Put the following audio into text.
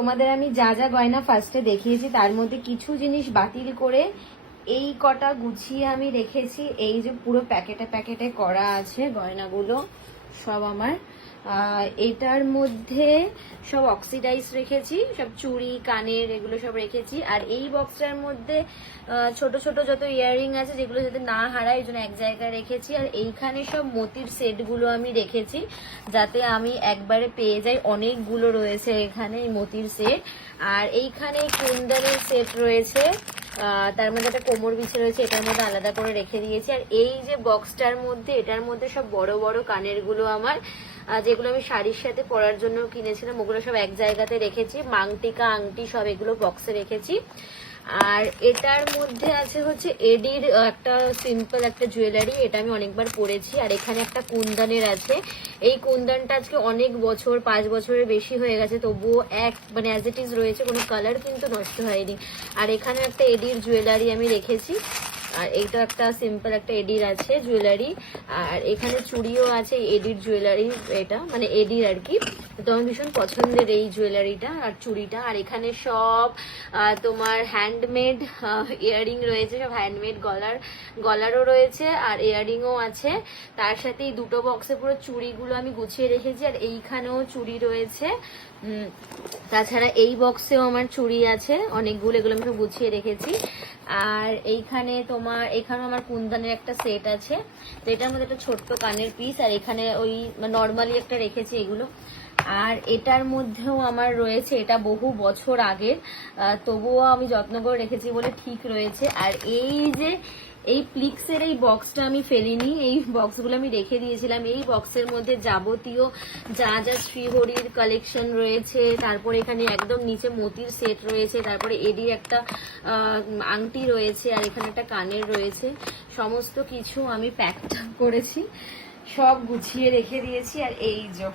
তোমাদের আমি যা যা গয়না ফার্স্টে দেখিয়েছি তার মধ্যে কিছু জিনিস বাতিল করে এই কটা গুছিয়ে আমি রেখেছি। এই যে পুরো প্যাকেটে প্যাকেটে করা আছে গয়নাগুলো সব আমার। এটার মধ্যে সব অক্সিডাইজ রেখেছি, সব চুড়ি কানের এগুলো সব রেখেছি। আর এই বক্সটার মধ্যে ছোট ছোট যত ইয়াররিং আছে যেগুলো যাতে না হারায় এই জন্য এক জায়গায় রেখেছি। আর এইখানে সব মতির সেটগুলো আমি রেখেছি যাতে আমি একবারে পেয়ে যাই। অনেকগুলো রয়েছে এখানে এই মতির সেট। আর এইখানে কুন্দনের সেট রয়েছে, তার মধ্যে একটা কোমর বিছে রয়েছে, এটার মধ্যে আলাদা করে রেখে দিয়েছি। আর এই যে বক্সটার মধ্যে এটার মধ্যে সব বড় বড় কানের গুলো আমার, যেগুলো আমি শাড়ির সাথে পরার জন্য কিনেছিলাম, ওগুলো সব এক জায়গাতে রেখেছি। মাংটিকা আংটি সব এগুলো বক্সে রেখেছি। আর এটার মধ্যে আছে হচ্ছে এডির একটা সিম্পল একটা জুয়েলারি, এটা আমি অনেকবার পরেছি। আর এখানে একটা কুন্দনের আছে, এই কুন্দনটা আজকে অনেক বছর 5 বছরের বেশি হয়ে গেছে, তবুও মানে অ্যাজ ইট ইজ রয়েছে, কোনো কালার কিন্তু নষ্ট হয়নি। আর এখানে একটা এডির জুয়েলারি আমি রেখেছি। আর এইটা একটা সিম্পল একটা এডির আছে জুয়েলারি। আর এখানে চুড়িও আছে এডির জুয়েলারি, এটা মানে এডির আর কি। তো আমার ভীষণ পছন্দের এই জুয়েলারিটা আর চুড়িটা। আর এখানে সব তোমার হ্যান্ডমেড ইয়াররিং রয়েছে, সব হ্যান্ডমেড গলারও রয়েছে আর ইয়াররিংও আছে। তার সাথে এই দুটো বক্সে পুরো চুড়িগুলো আমি গুছিয়ে রেখেছি। আর এইখানেও চুড়ি রয়েছে। তাছাড়া এই বক্সেও আমার চুড়ি আছে অনেকগুলো, এগুলো আমি সব গুছিয়ে রেখেছি। আর এইখানে এখানেও আমার কুন্দনের একটা সেট আছে, তো এটার মধ্যে একটা ছোট্ট কানের পিস। আর এখানে ওই নর্মালি একটা রেখেছি এগুলো। আর এটার মধ্যেও আমার রয়েছে, এটা বহু বছর আগের, তবুও আমি যত্ন করে রেখেছি বলে ঠিক রয়েছে। আর এই যে এই প্লিক্সের এই বক্সটা আমি ফেলিনি, এই বক্সগুলো আমি রেখে দিয়েছিলাম। এই বক্সের মধ্যে যাবতীয় যা যা শ্রীহরির কালেকশন রয়েছে, তারপরে এখানে একদম নিচে মতির সেট রয়েছে, তারপরে এডি একটা আংটি রয়েছে, আর এখানে একটা কানের রয়েছে, সমস্ত কিছু আমি প্যাকড করেছি, সব গুছিয়ে রেখে দিয়েছি। আর এই যে